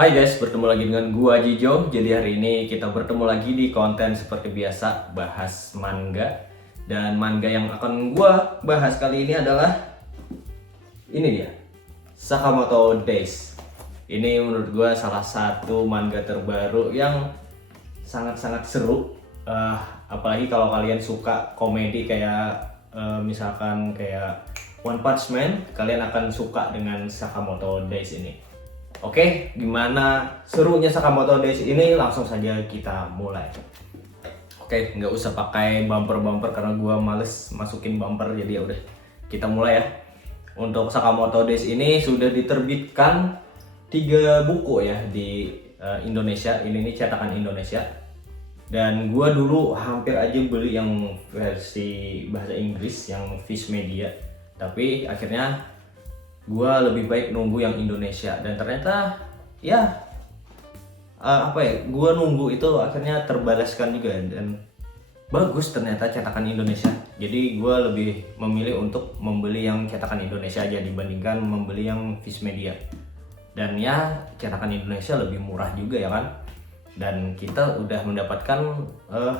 Hai guys, bertemu lagi dengan gua Jijo. Jadi hari ini kita bertemu lagi di konten seperti biasa, bahas manga. Dan manga yang akan gua bahas kali ini adalah ini dia, Sakamoto Days. Ini menurut gua salah satu manga terbaru yang sangat-sangat seru. Apalagi kalau kalian suka komedi kayak misalkan kayak One Punch Man, kalian akan suka dengan Sakamoto Days ini. Oke, gimana serunya Sakamoto Days ini? Langsung saja kita mulai. Oke, nggak usah pakai bumper-bumper karena gua males masukin bumper, jadi ya udah kita mulai ya. Untuk Sakamoto Days ini sudah diterbitkan 3 buku ya di Indonesia. Ini cetakan Indonesia. Dan gua dulu hampir aja beli yang versi bahasa Inggris yang Viz Media, tapi akhirnya gue lebih baik nunggu yang Indonesia. Dan ternyata ya gue nunggu itu akhirnya terbalaskan juga dan bagus ternyata cetakan Indonesia. Jadi gue lebih memilih untuk membeli yang cetakan Indonesia aja dibandingkan membeli yang Viz Media. Dan ya cetakan Indonesia lebih murah juga ya kan, dan kita udah mendapatkan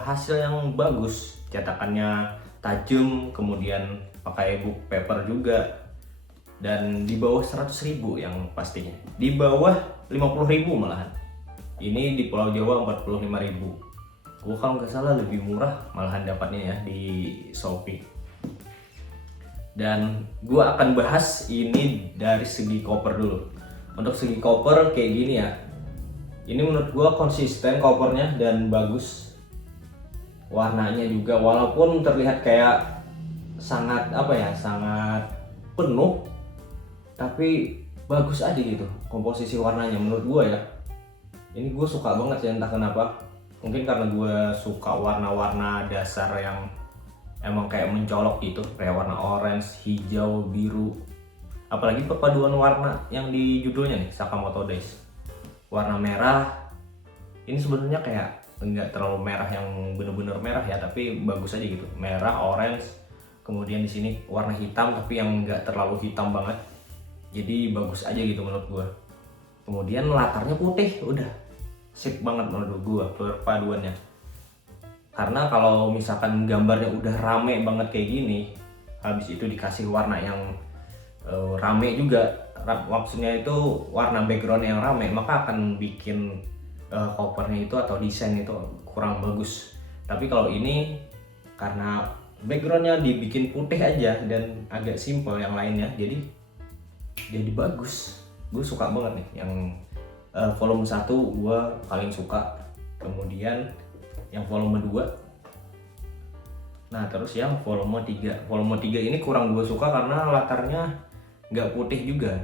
hasil yang bagus, cetakannya tajam, kemudian pakai book paper juga, dan di bawah 100.000 yang pastinya, di bawah 50.000 malahan. Ini di Pulau Jawa 45.000. Gua kalau nggak salah lebih murah malahan dapatnya ya di Shopee. Dan gua akan bahas ini dari segi cover dulu. Untuk segi cover kayak gini ya, ini menurut gua konsisten covernya dan bagus. Warnanya juga walaupun terlihat kayak sangat sangat penuh, tapi bagus aja gitu komposisi warnanya menurut gue ya. Ini gue suka banget ya, entah kenapa, mungkin karena gue suka warna-warna dasar yang emang kayak mencolok gitu, kayak warna orange, hijau, biru, apalagi perpaduan warna yang di judulnya nih, Sakamoto Days. Warna merah ini sebenarnya kayak enggak terlalu merah yang bener-bener merah ya, tapi bagus aja gitu, merah, orange, kemudian di sini warna hitam tapi yang enggak terlalu hitam banget. Jadi bagus aja gitu menurut gua. Kemudian latarnya putih, udah sip banget menurut gua perpaduannya. Karena kalau misalkan gambarnya udah rame banget kayak gini, habis itu dikasih warna yang rame juga, maksudnya itu warna background yang rame, maka akan bikin covernya itu atau desain itu kurang bagus. Tapi kalau ini karena backgroundnya dibikin putih aja dan agak simple yang lainnya, jadi bagus. Gue suka banget nih yang volume 1 gue paling suka, kemudian yang volume 2, nah terus yang volume 3 ini kurang gue suka karena latarnya nggak putih juga,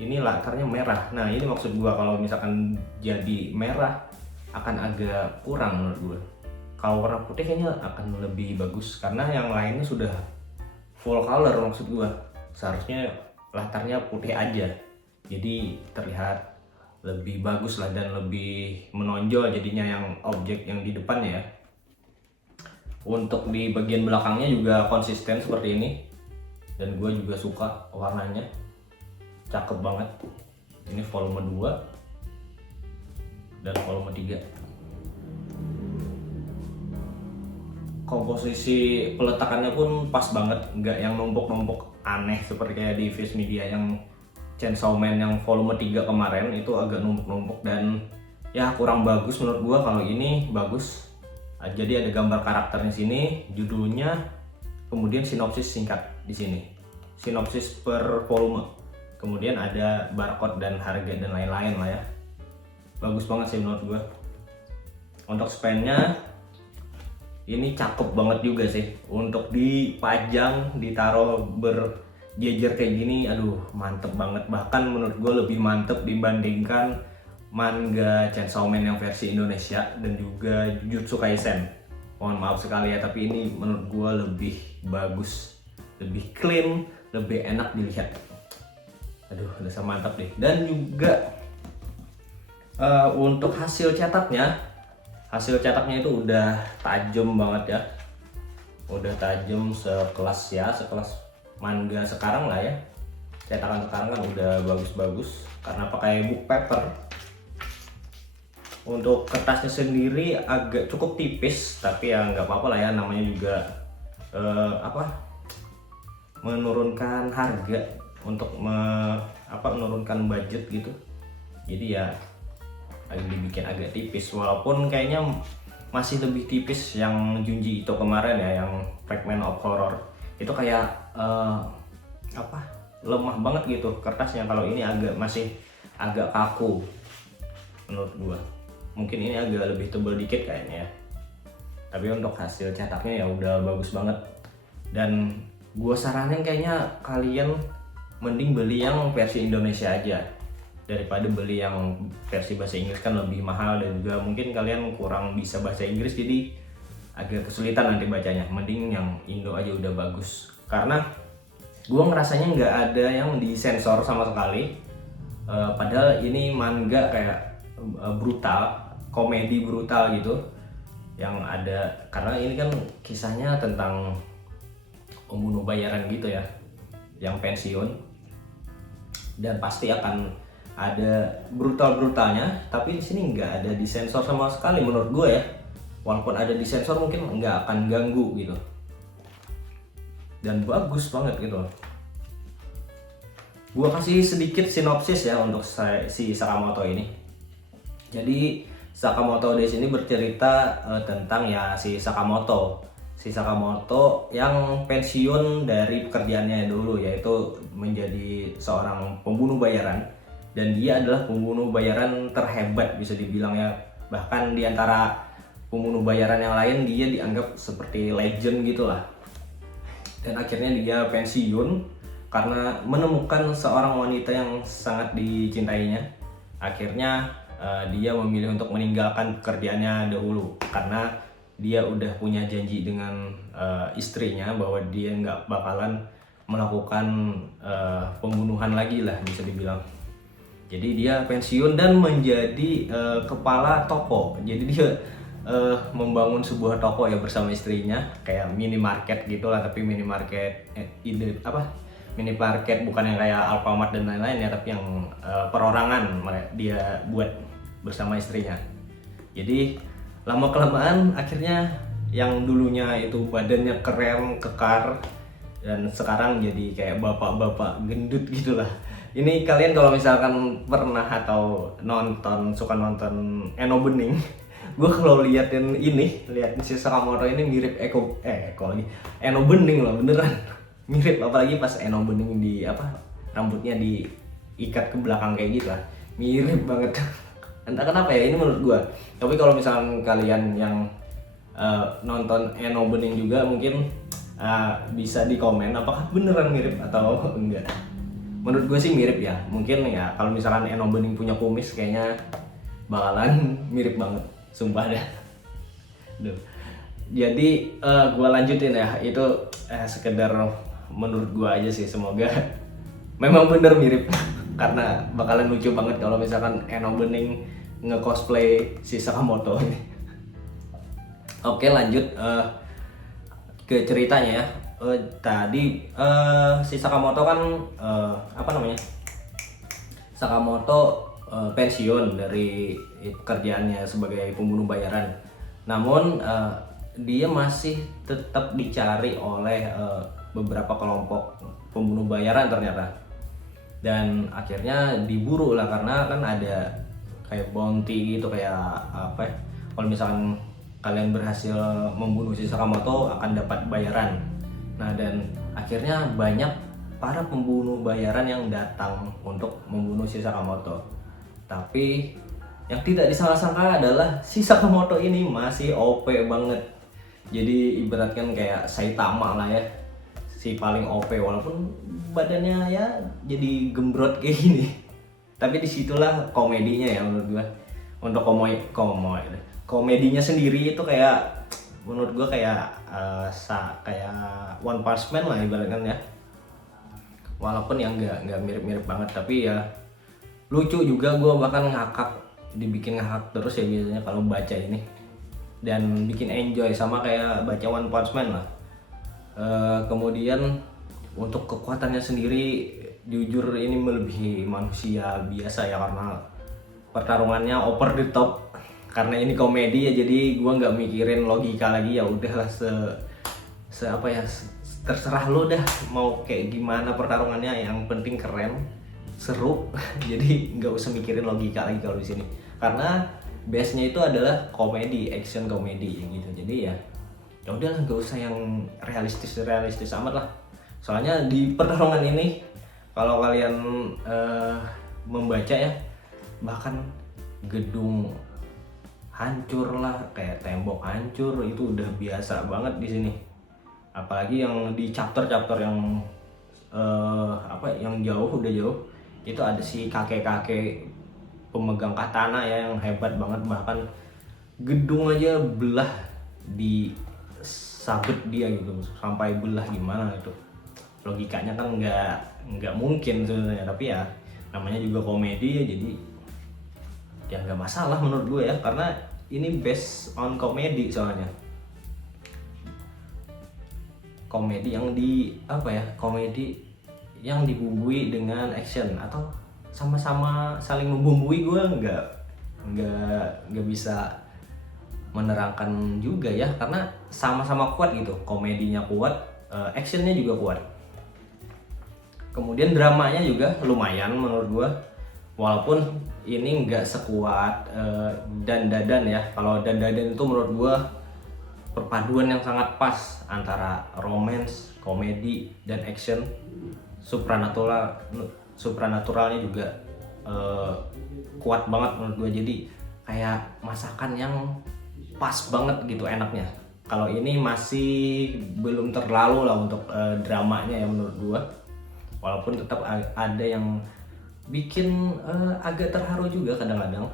ini latarnya merah. Nah ini maksud gue, kalau misalkan jadi merah akan agak kurang menurut gue. Kalau warna putih kayaknya akan lebih bagus karena yang lainnya sudah full color. Maksud gue seharusnya latarnya putih aja, jadi terlihat lebih bagus lah dan lebih menonjol jadinya yang objek yang di depannya ya. Untuk di bagian belakangnya juga konsisten seperti ini, dan gue juga suka warnanya, cakep banget. Ini volume 2 dan volume 3. Komposisi peletakannya pun pas banget, nggak yang numpuk-numpuk aneh seperti kayak di Viz Media yang Chainsaw Man yang volume 3 kemarin, itu agak numpuk-numpuk dan ya kurang bagus menurut gua. Kalau ini bagus. Jadi ada gambar karakternya sini, judulnya, kemudian sinopsis singkat di sini, sinopsis per volume, kemudian ada barcode dan harga dan lain-lain lah ya. Bagus banget sih menurut gua. Untuk spannya ini cakep banget juga sih, untuk dipajang, ditaruh berjejer kayak gini, aduh mantep banget. Bahkan menurut gue lebih mantep dibandingkan manga Chainsaw Man yang versi Indonesia dan juga Jujutsu Kaisen. Mohon maaf sekali ya, tapi ini menurut gue lebih bagus, lebih clean, lebih enak dilihat. Aduh udah mantap deh. Dan juga untuk hasil cetaknya itu udah tajam banget ya, udah tajam sekelas manga sekarang lah ya. Cetakan sekarang kan udah bagus-bagus karena pakai book paper, Untuk kertasnya sendiri agak cukup tipis, tapi ya nggak apa-apa lah ya, namanya juga menurunkan harga untuk menurunkan budget gitu. Jadi ya dibikin agak tipis, walaupun kayaknya masih lebih tipis yang Junji Ito kemarin ya, yang Fragment of Horror itu kayak lemah banget gitu kertasnya. Kalau ini masih agak kaku menurut gua. Mungkin ini agak lebih tebal dikit kayaknya ya, tapi untuk hasil cetaknya ya udah bagus banget. Dan gua saranin kayaknya kalian mending beli yang versi Indonesia aja daripada beli yang versi bahasa Inggris, kan lebih mahal dan juga mungkin kalian kurang bisa bahasa Inggris jadi agak kesulitan nanti bacanya. Mending yang Indo aja udah bagus, karena gue ngerasanya nggak ada yang disensor sama sekali. Padahal ini manga kayak brutal, komedi brutal gitu yang ada, karena ini kan kisahnya tentang pembunuh bayaran gitu ya yang pensiun, dan pasti akan ada brutalnya, tapi di sini nggak ada disensor sama sekali menurut gue ya. Walaupun ada disensor mungkin nggak akan ganggu gitu, dan bagus banget gitu. Gua kasih sedikit sinopsis ya untuk si Sakamoto ini. Jadi Sakamoto di sini bercerita tentang ya si Sakamoto yang pensiun dari pekerjaannya dulu, yaitu menjadi seorang pembunuh bayaran, dan dia adalah pembunuh bayaran terhebat bisa dibilang ya. Bahkan di antara pembunuh bayaran yang lain dia dianggap seperti legend gitulah. Dan akhirnya dia pensiun karena menemukan seorang wanita yang sangat dicintainya. Akhirnya dia memilih untuk meninggalkan pekerjaannya dahulu, karena dia udah punya janji dengan istrinya bahwa dia nggak bakalan melakukan pembunuhan lagi lah bisa dibilang. Jadi dia pensiun dan menjadi kepala toko. Jadi dia membangun sebuah toko ya bersama istrinya, kayak minimarket gitulah, tapi minimarket minimarket bukan yang kayak Alfamart dan lain-lain ya, tapi yang perorangan dia buat bersama istrinya. Jadi lama kelamaan akhirnya yang dulunya itu badannya keren, kekar, dan sekarang jadi kayak bapak-bapak gendut gitulah. Ini kalian kalau misalkan pernah atau suka nonton Eno Bening, gue kalau liatin si Sakamoto ini mirip Eno Bening loh, beneran mirip. Apalagi pas Eno Bening rambutnya diikat ke belakang kayak gitu lah, mirip banget. Entah kenapa ya, ini menurut gue. Tapi kalau misalkan kalian yang nonton Eno Bening juga mungkin bisa di komen apakah beneran mirip atau enggak. Menurut gue sih mirip ya. Mungkin ya kalau misalkan Eno Bening punya kumis kayaknya bakalan mirip banget, sumpah dah. Duh. Jadi gue lanjutin ya, itu sekedar menurut gue aja sih, semoga memang bener mirip. Karena bakalan lucu banget kalau misalkan Eno Bening nge-cosplay si Sakamoto ini. Oke, lanjut ke ceritanya ya. Tadi si Sakamoto kan Sakamoto pensiun dari pekerjaannya sebagai pembunuh bayaran. Namun dia masih tetap dicari oleh beberapa kelompok pembunuh bayaran ternyata. Dan akhirnya diburu lah, karena kan ada kayak bounty gitu, kayak kalau misalkan kalian berhasil membunuh si Sakamoto akan dapat bayaran. Nah, dan akhirnya banyak para pembunuh bayaran yang datang untuk membunuh si Sakamoto. Tapi yang tidak disangka-sangka adalah si Sakamoto ini masih OP banget. Jadi ibaratkan kayak Saitama lah ya, si paling OP, walaupun badannya ya jadi gembrot kayak gini. Tapi disitulah komedinya ya menurut gua. Untuk komedinya sendiri itu kayak menurut gua kayak kayak One Punch Man lah ibaratkan ya. Walaupun yang nggak mirip-mirip banget, tapi ya lucu juga. Gua bahkan dibikin ngakak terus ya biasanya kalau baca ini, dan bikin enjoy sama kayak baca One Punch Man lah. Kemudian untuk kekuatannya sendiri jujur ini melebihi manusia biasa ya, karena pertarungannya over the top. karena ini komedi ya, jadi gua nggak mikirin logika lagi, ya udahlah apa ya, terserah lo dah mau kayak gimana pertarungannya, yang penting keren, seru. Jadi nggak usah mikirin logika lagi kalau di sini, karena base-nya itu adalah komedi, action komedi gitu. Jadi ya udahlah, nggak usah yang realistis amat lah. Soalnya di pertarungan ini kalau kalian membaca ya, bahkan gedung hancur lah, kayak tembok hancur, itu udah biasa banget di sini. Apalagi yang di chapter yang yang udah jauh, itu ada si kakek pemegang katana ya, yang hebat banget, bahkan gedung aja belah di sabet dia gitu, sampai belah gimana itu. Logikanya kan nggak mungkin sebenarnya, tapi ya namanya juga komedi ya, jadi ya nggak masalah menurut gue ya, karena ini based on komedi. Soalnya komedi yang dibumbui dengan action, atau sama-sama saling membumbui. Gue nggak bisa menerangkan juga ya, karena sama-sama kuat gitu, komedinya kuat, actionnya juga kuat. Kemudian dramanya juga lumayan menurut gue, walaupun ini nggak sekuat Dan ya. Kalau Dan itu menurut gue perpaduan yang sangat pas antara romance, komedi, dan action. Supranaturalnya juga kuat banget menurut gue, jadi kayak masakan yang pas banget gitu enaknya. Kalau ini masih belum terlalu lah untuk dramanya ya menurut gue, walaupun tetap ada yang bikin agak terharu juga kadang-kadang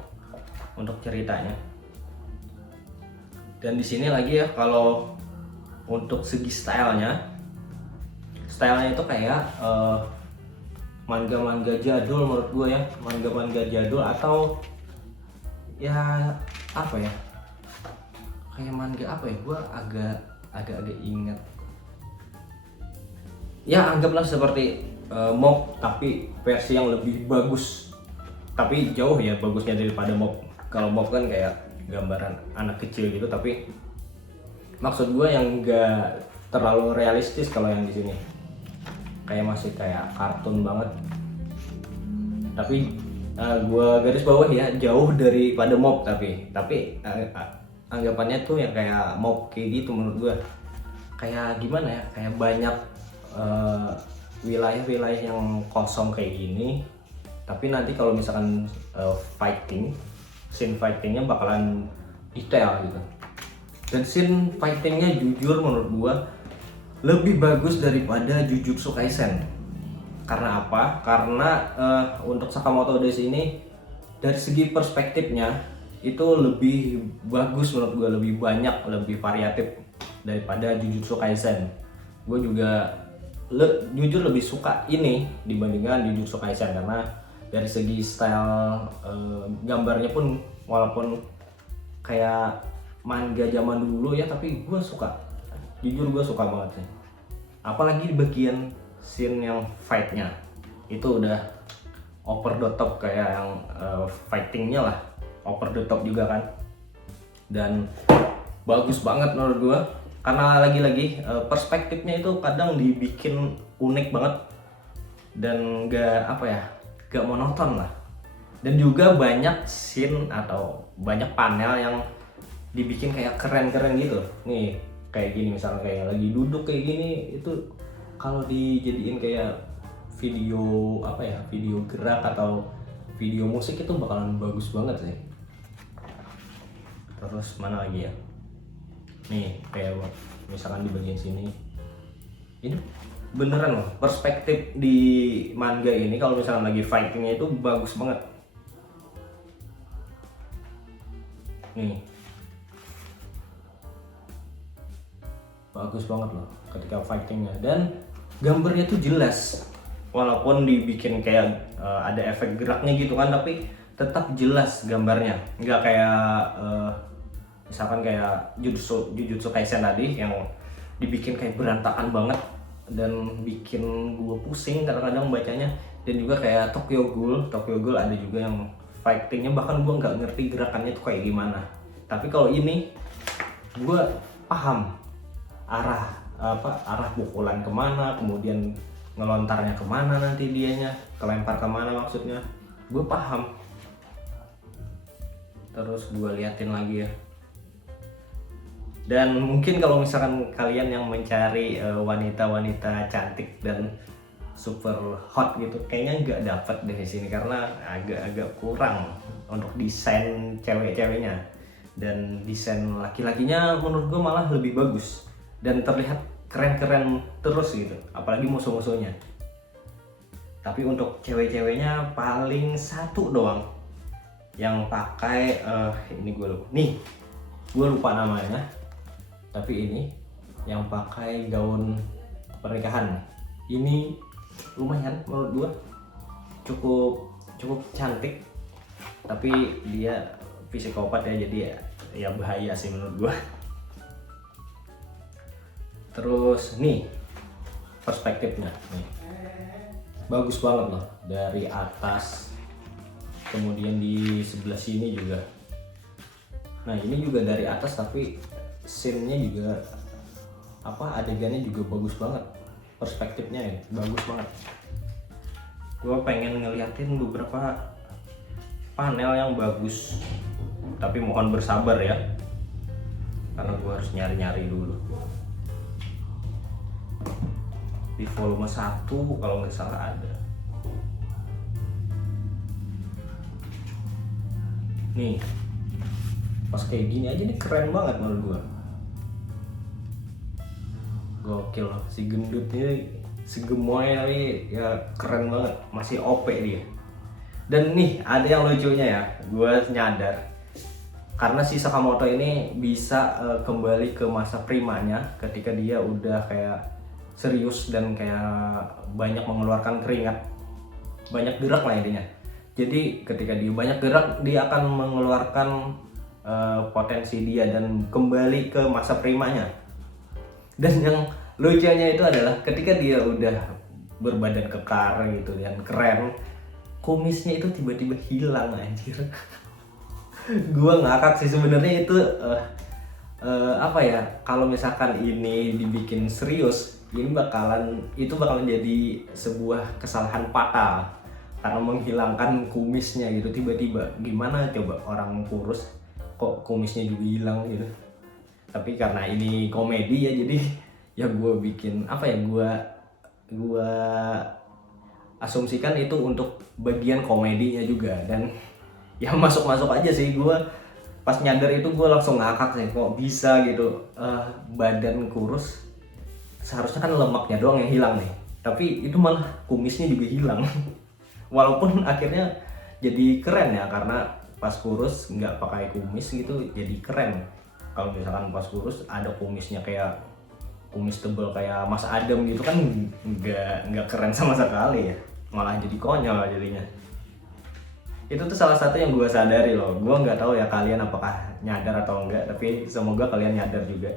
untuk ceritanya. Dan di sini lagi ya, kalau untuk segi stylenya itu kayak manga jadul menurut gue ya, manga jadul, atau ya apa ya, kayak manga apa ya, gue agak ingat ya, anggaplah seperti Mob tapi versi yang lebih bagus, tapi jauh ya bagusnya daripada Mob. Kalau Mob kan kayak gambaran anak kecil gitu, tapi maksud gue yang enggak terlalu realistis. Kalau yang di sini kayak masih kayak kartun banget, tapi gue garis bawah ya, jauh daripada Mob, tapi anggapannya tuh yang kayak Mob kayak gitu menurut gue. Kayak gimana ya, kayak banyak wilayah-wilayah yang kosong kayak gini, tapi nanti kalau misalkan scene fightingnya bakalan detail gitu. Dan scene fightingnya jujur menurut gua lebih bagus daripada Jujutsu Kaisen. Karena apa? Karena untuk Sakamoto Days ini dari segi perspektifnya itu lebih bagus menurut gua, lebih banyak, lebih variatif daripada Jujutsu Kaisen. Gue juga jujur lebih suka ini dibandingkan Jujutsu Kaisen, karena dari segi style gambarnya pun, walaupun kayak manga zaman dulu ya, tapi gue suka, jujur gue suka banget sih. Apalagi di bagian scene yang fightnya itu udah over the top, kayak yang fightingnya lah over the top juga kan, dan bagus banget menurut gue. Karena lagi-lagi perspektifnya itu kadang dibikin unik banget dan gak monoton lah. Dan juga banyak scene atau banyak panel yang dibikin kayak keren-keren gitu. Nih kayak gini, misalnya kayak lagi duduk kayak gini, itu kalau dijadiin kayak video video gerak atau video musik itu bakalan bagus banget sih. Terus mana lagi ya? Nih kayak misalkan di bagian sini, ini beneran loh, perspektif di manga ini kalau misalkan lagi fightingnya itu bagus banget. Nih bagus banget loh ketika fightingnya, dan gambarnya tuh jelas, walaupun dibikin kayak ada efek geraknya gitu kan, tapi tetap jelas gambarnya, nggak kayak misalkan kayak Jujutsu Kaisen tadi yang dibikin kayak berantakan banget dan bikin gue pusing kadang-kadang bacanya. Dan juga kayak Tokyo Ghoul ada juga yang fightingnya, bahkan gue nggak ngerti gerakannya tuh kayak gimana. Tapi kalau ini gue paham arah pukulan kemana, kemudian ngelontarnya kemana, nanti dianya kelempar kemana maksudnya, gue paham. Terus gue liatin lagi ya. Dan mungkin kalau misalkan kalian yang mencari wanita-wanita cantik dan super hot gitu, kayaknya nggak dapet deh di sini karena agak-agak kurang untuk desain cewek-ceweknya. Dan desain laki-lakinya menurut gue malah lebih bagus dan terlihat keren-keren terus gitu, apalagi musuh-musuhnya. Tapi untuk cewek-ceweknya paling satu doang yang pakai ini gue lupa namanya. Tapi ini yang pakai gaun pernikahan. Ini lumayan menurut gua, cukup cantik. Tapi dia psikopat ya, jadi ya bahaya sih menurut gua. Terus nih perspektifnya nih. Bagus banget loh dari atas. Kemudian di sebelah sini juga. Nah, ini juga dari atas tapi scene-nya juga adegannya juga bagus banget, perspektifnya ya bagus banget. Gue pengen ngeliatin beberapa panel yang bagus, tapi mohon bersabar ya karena gue harus nyari-nyari dulu. Di volume 1 kalau nggak salah ada. Nih pas kayak gini aja nih keren banget menurut gue. Gokil loh, si gendutnya, si gemoy tapi ya keren banget, masih OP dia. Dan nih ada yang lucunya ya, gue nyadar karena si Sakamoto ini bisa kembali ke masa primanya ketika dia udah kayak serius dan kayak banyak mengeluarkan keringat, banyak gerak lah intinya. Jadi ketika dia banyak gerak, dia akan mengeluarkan potensi dia dan kembali ke masa primanya. Dan yang lucunya itu adalah ketika dia udah berbadan kekar gitu dan keren, kumisnya itu tiba-tiba hilang anjir. Gua ngakak sih sebenarnya itu kalau misalkan ini dibikin serius, ini bakalan jadi sebuah kesalahan fatal karena menghilangkan kumisnya gitu tiba-tiba. Gimana coba orang kurus kok kumisnya juga hilang gitu. Tapi karena ini komedi ya, jadi ya gue bikin gue asumsikan itu untuk bagian komedinya juga. Dan ya masuk aja sih. Gue pas nyadar itu gue langsung ngakak sih, kok bisa gitu. Badan kurus seharusnya kan lemaknya doang yang hilang nih, tapi itu malah kumisnya juga hilang. Walaupun akhirnya jadi keren ya, karena pas kurus nggak pakai kumis gitu jadi keren. Kalau misalkan pas kurus ada kumisnya kayak kumis tebal kayak Mas Adam gitu kan nggak keren sama sekali ya, malah jadi konyol jadinya. Itu tuh salah satu yang gue sadari loh. Gue nggak tahu ya kalian apakah nyadar atau enggak, tapi semoga kalian nyadar juga.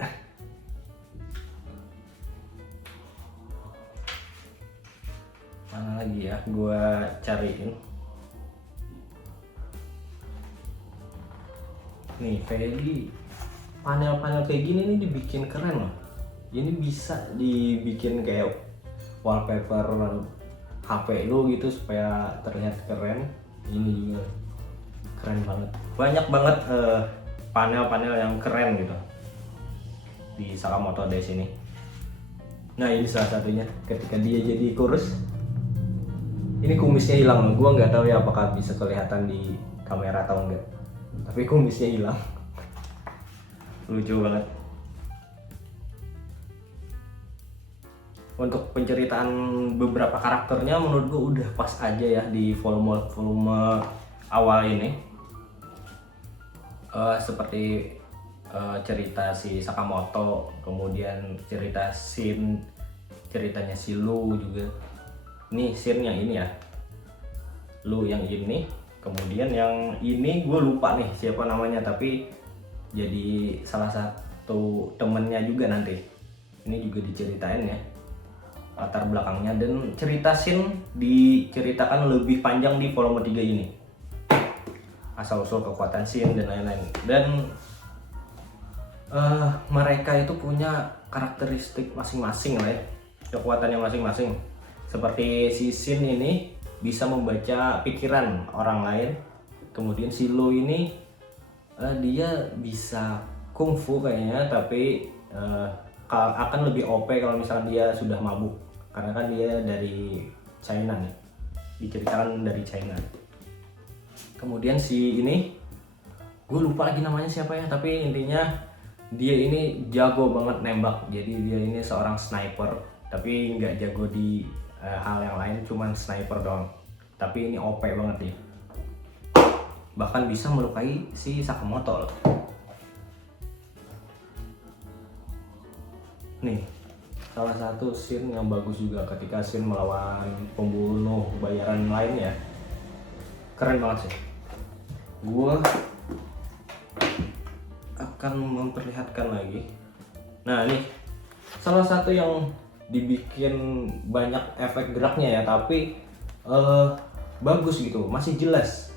Mana lagi ya, gue cariin. Nih Feli, panel-panel kayak gini nih dibikin keren loh. Ini bisa dibikin kayak wallpaper HP lu gitu supaya terlihat keren. Ini juga keren banget. Banyak banget panel-panel yang keren gitu di Sakamoto Days ini. Nah ini salah satunya ketika dia jadi kurus. Ini kumisnya hilang loh. Gua nggak tahu ya apakah bisa kelihatan di kamera atau enggak. Tapi kumisnya hilang. Lucu banget. Untuk penceritaan beberapa karakternya menurut gue udah pas aja ya di volume awal ini. Seperti cerita si Sakamoto, kemudian ceritanya si Lu juga. Ini scene yang ini ya, Lu yang ini, kemudian yang ini gue lupa nih siapa namanya, tapi jadi salah satu temennya juga nanti. Ini juga diceritain ya latar belakangnya, dan cerita scene diceritakan lebih panjang di volume 3 ini. asal-usul kekuatan Shin dan lain-lain. Dan mereka itu punya karakteristik masing-masing lah ya, kekuatannya masing-masing. Seperti si Shin ini bisa membaca pikiran orang lain, kemudian si Lo ini dia bisa kungfu kayaknya, tapi akan lebih OP kalau misalkan dia sudah mabuk, karena kan dia dari China nih, diceritakan dari China. Kemudian si ini gue lupa lagi namanya siapa ya, tapi intinya dia ini jago banget nembak. Jadi dia ini seorang sniper, tapi nggak jago di hal yang lain, cuman sniper doang. Tapi ini OP banget dia, bahkan bisa melukai si Sakamoto loh. Nih salah satu scene yang bagus juga ketika scene melawan pembunuh bayaran lainnya, keren banget sih. Gua akan memperlihatkan lagi. Nah nih salah satu yang dibikin banyak efek geraknya ya, tapi bagus gitu, masih jelas.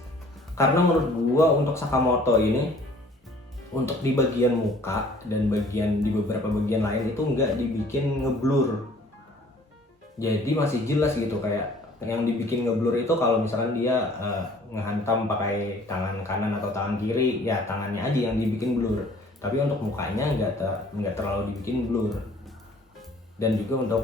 Karena menurut gua untuk Sakamoto ini, untuk di bagian muka dan bagian di beberapa bagian lain itu nggak dibikin ngeblur, jadi masih jelas gitu. Kayak yang dibikin ngeblur itu kalau misalkan dia ngehantam pakai tangan kanan atau tangan kiri, ya tangannya aja yang dibikin blur, tapi untuk mukanya nggak terlalu dibikin blur. Dan juga untuk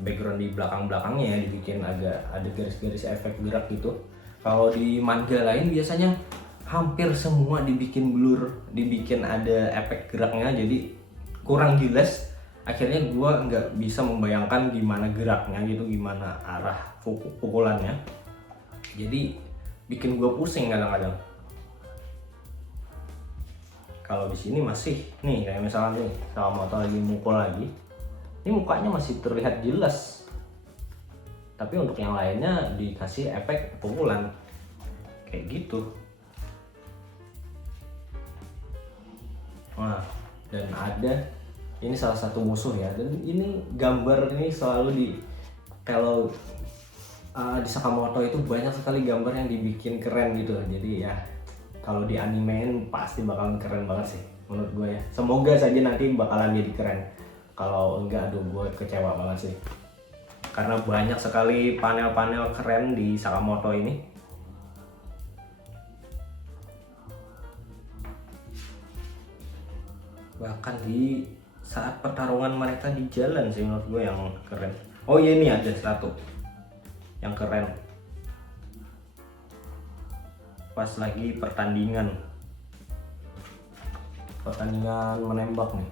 background di belakangnya ya dibikin agak ada garis-garis efek gerak gitu. Kalau di manga lain biasanya hampir semua dibikin blur, dibikin ada efek geraknya, jadi kurang jelas. Akhirnya gue nggak bisa membayangkan gimana geraknya gitu, gimana arah pukulannya. Jadi bikin gue pusing kadang-kadang. Kalau di sini masih nih, kayak misalnya nih Sakamoto lagi mukul lagi, ini mukanya masih terlihat jelas. Tapi untuk yang lainnya dikasih efek pukulan kayak gitu. Nah, dan ada ini salah satu musuh ya, dan ini gambar ini selalu kalau di Sakamoto itu banyak sekali gambar yang dibikin keren gitu. Jadi ya kalau di animein pasti bakalan keren banget sih menurut gue ya. Semoga saja nanti bakalan jadi keren. Kalau enggak, aduh gue kecewa banget sih, karena banyak sekali panel-panel keren di Sakamoto ini. Bahkan di saat pertarungan mereka di jalan sih menurut gue yang keren. Oh iya, ini ada satu yang keren pas lagi pertandingan menembak nih.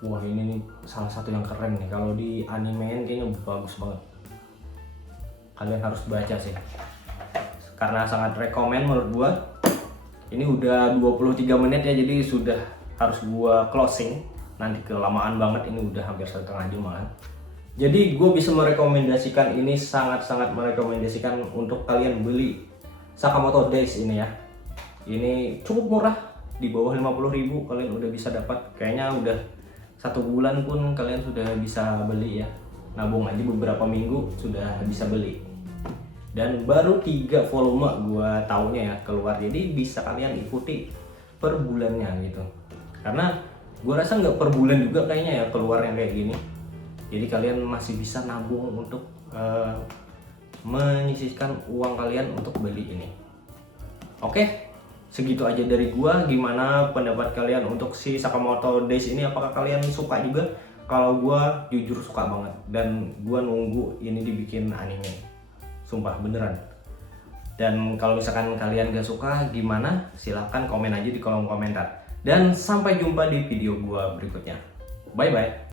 Wah ini nih salah satu yang keren nih. Kalau di animein kayaknya bagus banget, kalian harus baca sih, karena sangat rekomen menurut gua. Ini udah 23 menit ya, jadi sudah harus gua closing, nanti kelamaan banget, ini udah hampir setengah jam malah. Jadi gue bisa merekomendasikan ini, sangat-sangat merekomendasikan untuk kalian beli Sakamoto Days ini ya. Ini cukup murah, di bawah 50.000 kalian udah bisa dapat. Kayaknya udah 1 bulan pun kalian sudah bisa beli ya. Nabung aja beberapa minggu sudah bisa beli. Dan baru 3 volume gue taunya ya keluar, jadi bisa kalian ikuti per bulannya gitu. Karena gue rasa nggak per bulan juga kayaknya ya keluar yang kayak gini. Jadi kalian masih bisa nabung untuk menyisihkan uang kalian untuk beli ini. Oke, segitu aja dari gua. Gimana pendapat kalian untuk si Sakamoto Days ini? Apakah kalian suka juga? Kalau gua jujur suka banget, dan gua nunggu ini dibikin anime. Sumpah beneran. Dan kalau misalkan kalian gak suka gimana? Silahkan komen aja di kolom komentar. Dan sampai jumpa di video gua berikutnya. Bye bye.